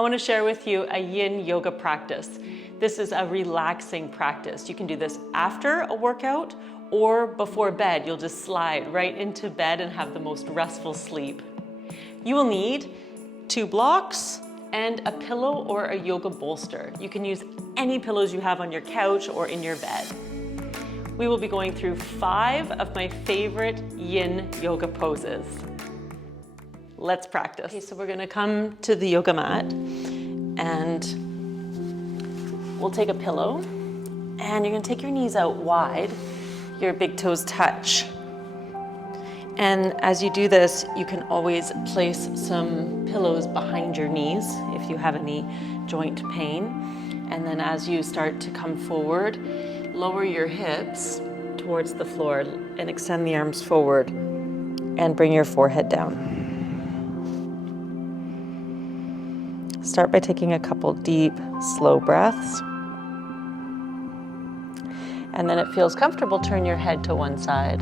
I want to share with you a yin yoga practice. This is a relaxing practice. You can do this after a workout or before bed. You'll just slide right into bed and have the most restful sleep. You will need 2 blocks and a pillow or a yoga bolster. You can use any pillows you have on your couch or in your bed. We will be going through 5 of my favorite yin yoga poses. Let's practice. Okay, so we're gonna come to the yoga mat and we'll take a pillow and you're gonna take your knees out wide, your big toes touch. And as you do this, you can always place some pillows behind your knees if you have any joint pain. And then as you start to come forward, lower your hips towards the floor and extend the arms forward and bring your forehead down. Start by taking a couple deep, slow breaths. And then it feels comfortable, turn your head to one side.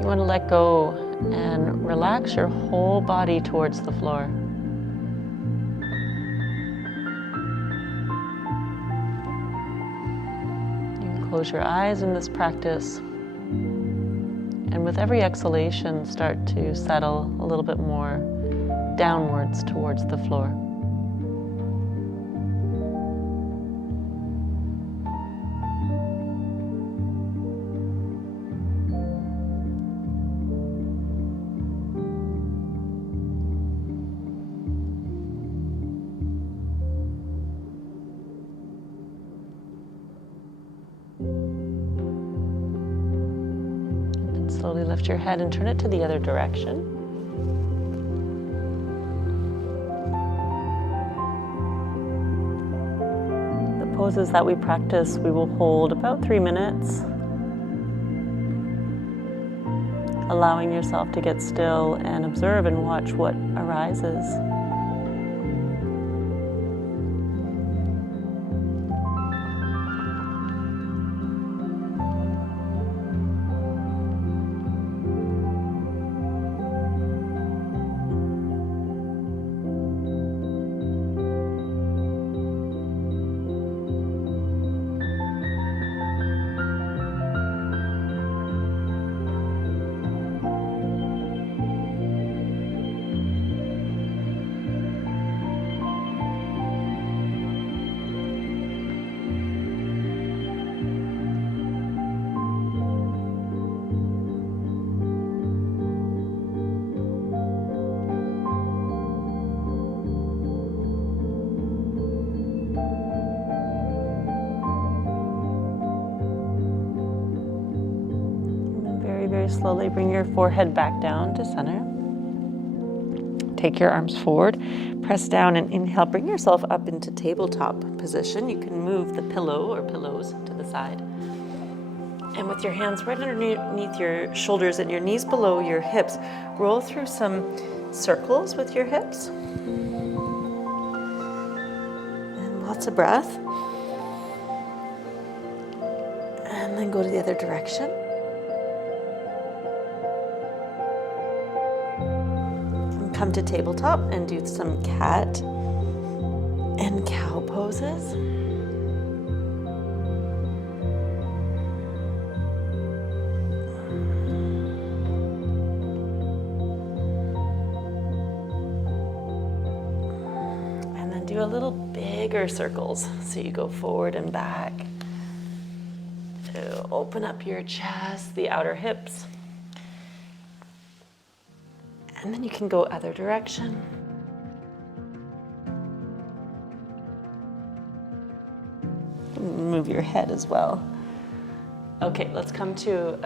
You want to let go and relax your whole body towards the floor. Close your eyes in this practice, and with every exhalation, start to settle a little bit more downwards towards the floor. Slowly lift your head and turn it to the other direction. The poses that we practice, we will hold about 3 minutes, allowing yourself to get still and observe and watch what arises. Very slowly bring your forehead back down to center. Take your arms forward, press down and inhale. Bring yourself up into tabletop position. You can move the pillow or pillows to the side. And with your hands right underneath your shoulders and your knees below your hips, roll through some circles with your hips. And lots of breath. And then go to the other direction. Come to tabletop and do some cat and cow poses. And then do a little bigger circles. So you go forward and back. So open up your chest, the outer hips. And then you can go other direction. Move your head as well. Okay, let's come to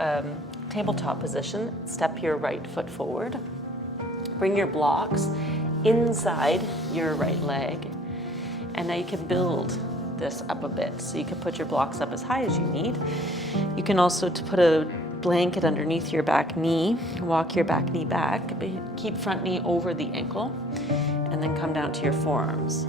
tabletop position. Step your right foot forward. Bring your blocks inside your right leg. And now you can build this up a bit. So you can put your blocks up as high as you need. You can also put a blanket underneath your back knee, walk your back knee back, keep front knee over the ankle, and then come down to your forearms.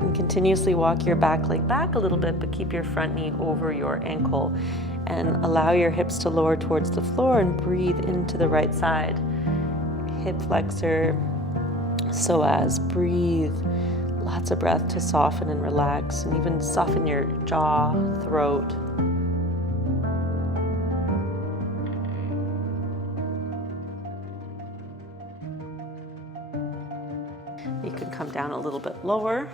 And continuously walk your back leg back a little bit, but keep your front knee over your ankle. And allow your hips to lower towards the floor and breathe into the right side. Hip flexor, psoas, breathe. Lots of breath to soften and relax, and even soften your jaw, throat. You can come down a little bit lower.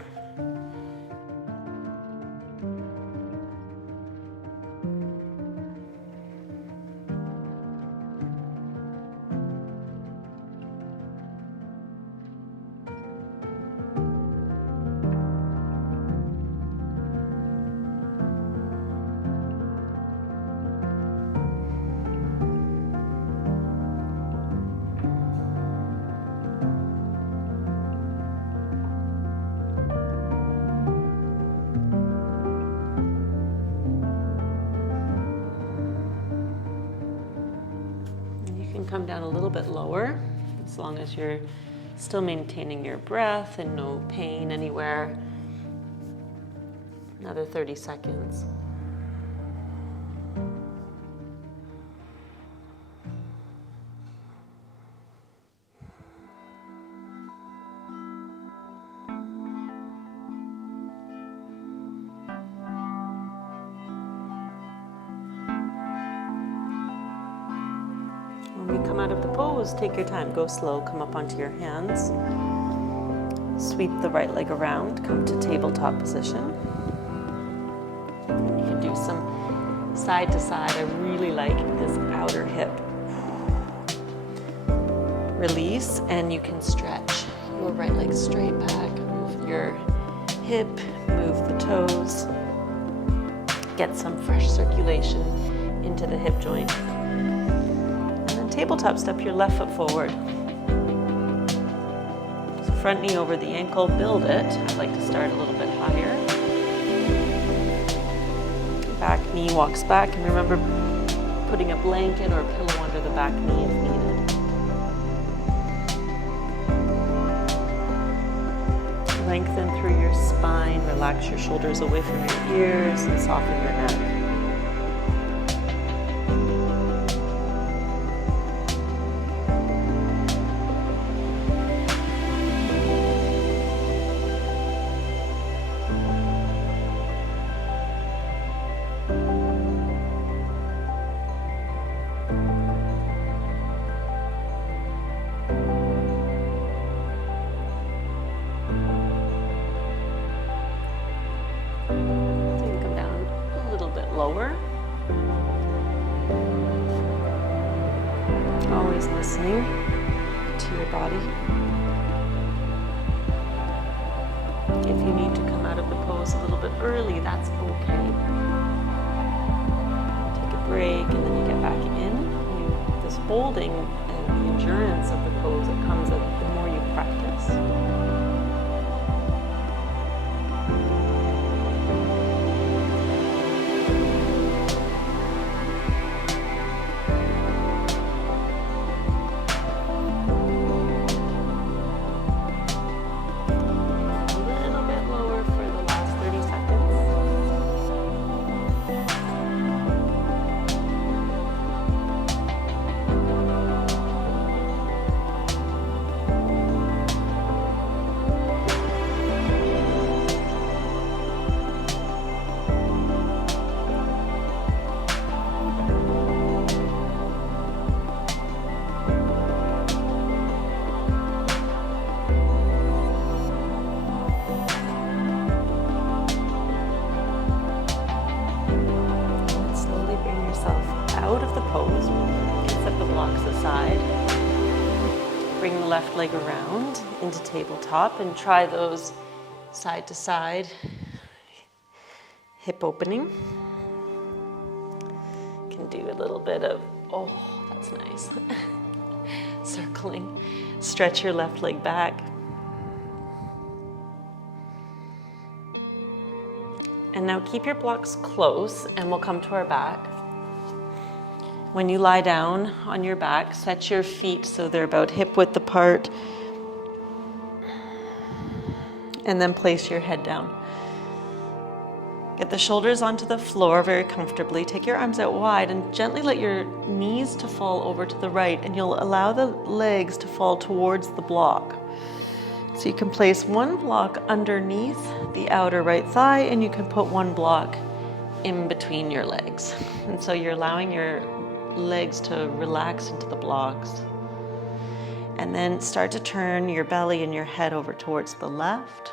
Come down a little bit lower, as long as you're still maintaining your breath and no pain anywhere. Another 30 seconds. When we come out of the pose, take your time, go slow, come up onto your hands. Sweep the right leg around, come to tabletop position. And you can do some side to side. I really like this outer hip. Release, and you can stretch your right leg straight back. Move your hip, move the toes. Get some fresh circulation into the hip joint. Tabletop step your left foot forward. So front knee over the ankle, build it. I like to start a little bit higher. Back knee walks back, and remember putting a blanket or a pillow under the back knee if needed. Lengthen through your spine, relax your shoulders away from your ears, and soften your neck. Lower. Always listening to your body. If you need to come out of the pose a little bit early, that's okay. Take a break and then you get back in. This holding and the endurance of the pose, it comes the more you practice. Out of the pose, set the blocks aside. Bring the left leg around into tabletop and try those side to side hip opening. You can do a little bit of, oh, that's nice. Circling. Stretch your left leg back. And now keep your blocks close and we'll come to our back. When you lie down on your back, set your feet so they're about hip width apart. and then place your head down. Get the shoulders onto the floor very comfortably. Take your arms out wide and gently let your knees to fall over to the right, and you'll allow the legs to fall towards the block. So you can place one block underneath the outer right thigh, and you can put one block in between your legs. And so you're allowing your legs to relax into the blocks. And then start to turn your belly and your head over towards the left.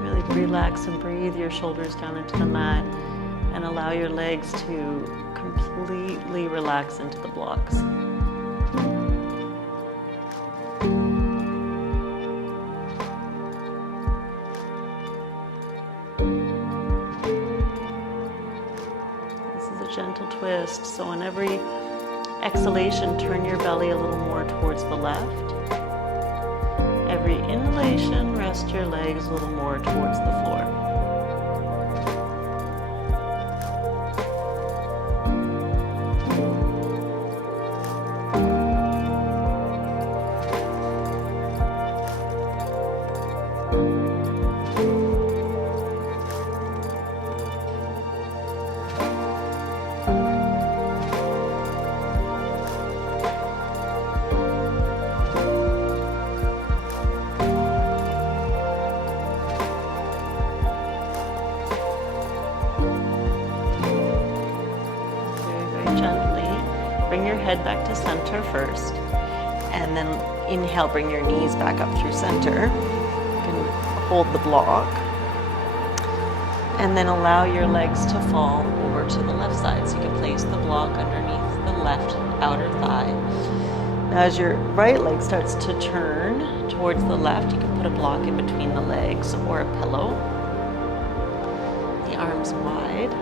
Really relax and breathe your shoulders down into the mat and allow your legs to completely relax into the blocks. Gentle twist. So on every exhalation, turn your belly a little more towards the left. Every inhalation, rest your legs a little more towards the floor. Bring your head back to center first, and then inhale, bring your knees back up through center. You can hold the block, and then allow your legs to fall over to the left side. So you can place the block underneath the left outer thigh. Now as your right leg starts to turn towards the left, you can put a block in between the legs or a pillow. The arms wide.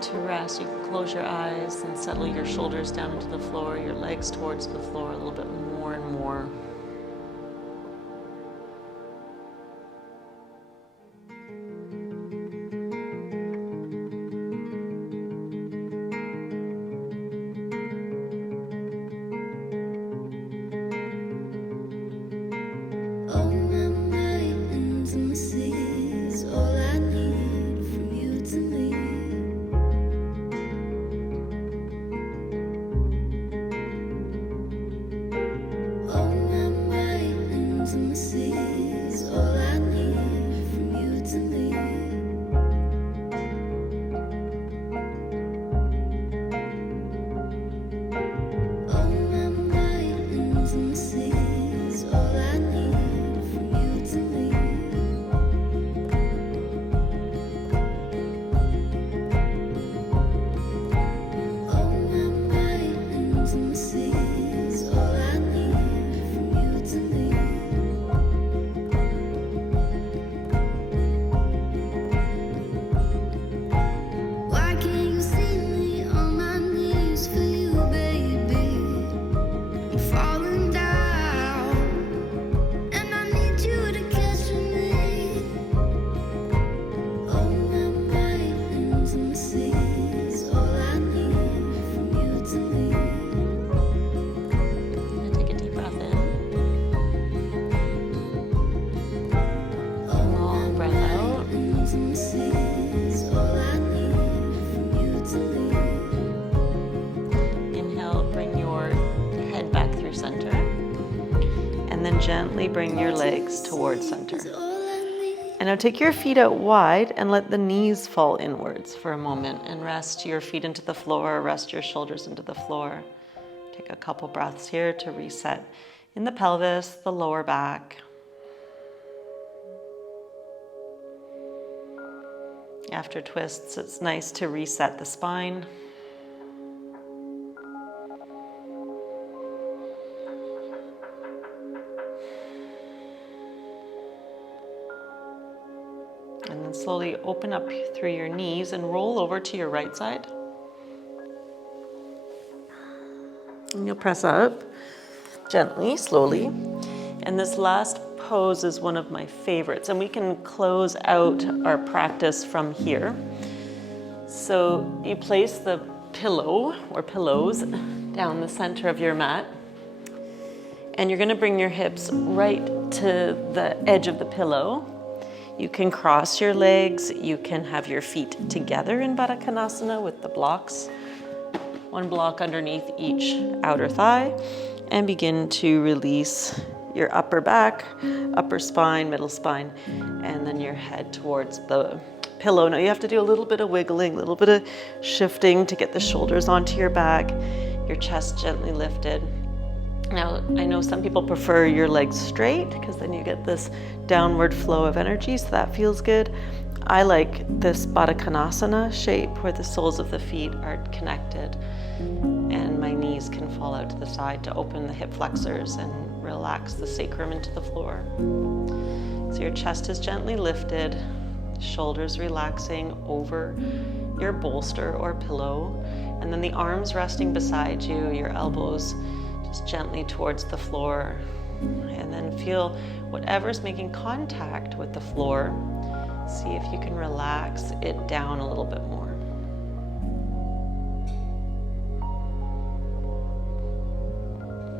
To rest, you can close your eyes and settle your shoulders down into the floor, your legs towards the floor a little bit more and more. Gently bring your legs towards center. And now take your feet out wide and let the knees fall inwards for a moment, and rest your feet into the floor, rest your shoulders into the floor. Take a couple breaths here to reset in the pelvis, the lower back. After twists, it's nice to reset the spine. And then slowly open up through your knees and roll over to your right side. And you'll press up gently, slowly. And this last pose is one of my favorites, and we can close out our practice from here. So you place the pillow or pillows down the center of your mat, and you're gonna bring your hips right to the edge of the pillow. You can cross your legs, you can have your feet together in Baddha Konasana with the blocks, one block underneath each outer thigh, and begin to release your upper back, upper spine, middle spine, and then your head towards the pillow. Now you have to do a little bit of wiggling, a little bit of shifting to get the shoulders onto your back, your chest gently lifted. Now, I know some people prefer your legs straight because then you get this downward flow of energy, so that feels good. I like this Baddha Konasana shape where the soles of the feet are connected and my knees can fall out to the side to open the hip flexors and relax the sacrum into the floor. So your chest is gently lifted, shoulders relaxing over your bolster or pillow, and then the arms resting beside you, your elbows just gently towards the floor, and then feel whatever's making contact with the floor. See if you can relax it down a little bit more.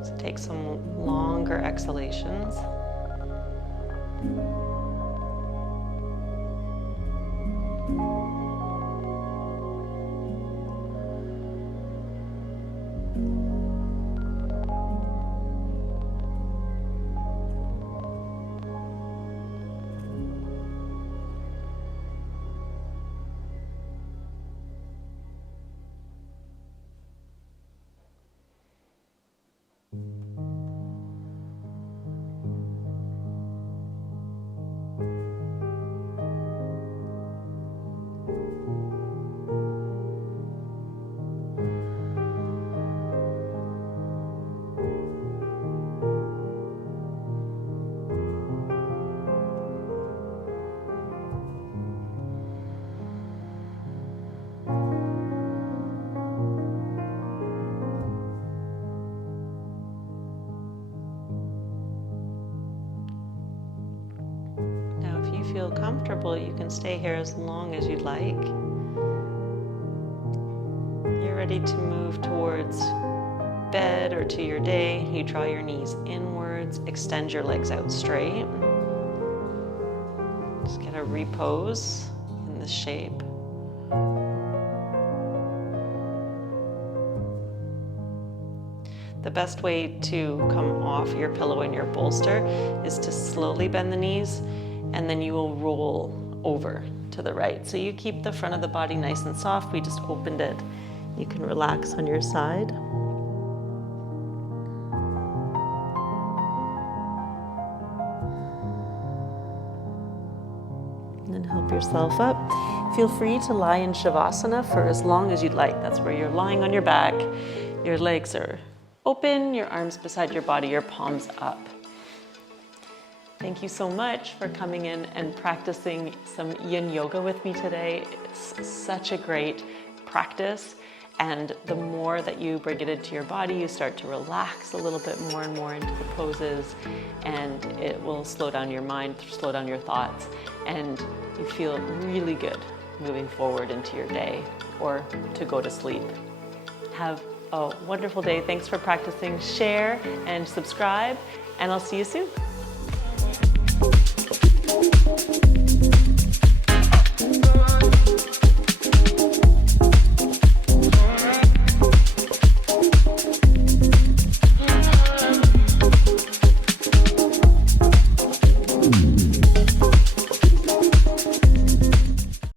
So take some longer exhalations. Feel comfortable, you can stay here as long as you'd like. You're ready to move towards bed or to your day. You draw your knees inwards, extend your legs out straight. Just get a repose in this shape. The best way to come off your pillow and your bolster is to slowly bend the knees, and then you will roll over to the right. So you keep the front of the body nice and soft. We just opened it. You can relax on your side. And then help yourself up. Feel free to lie in Shavasana for as long as you'd like. That's where you're lying on your back. Your legs are open, your arms beside your body, your palms up. Thank you so much for coming in and practicing some yin yoga with me today. It's such a great practice, and the more that you bring it into your body, you start to relax a little bit more and more into the poses, and it will slow down your mind, slow down your thoughts, and you feel really good moving forward into your day or to go to sleep. Have a wonderful day. Thanks for practicing. Share and subscribe, and I'll see you soon.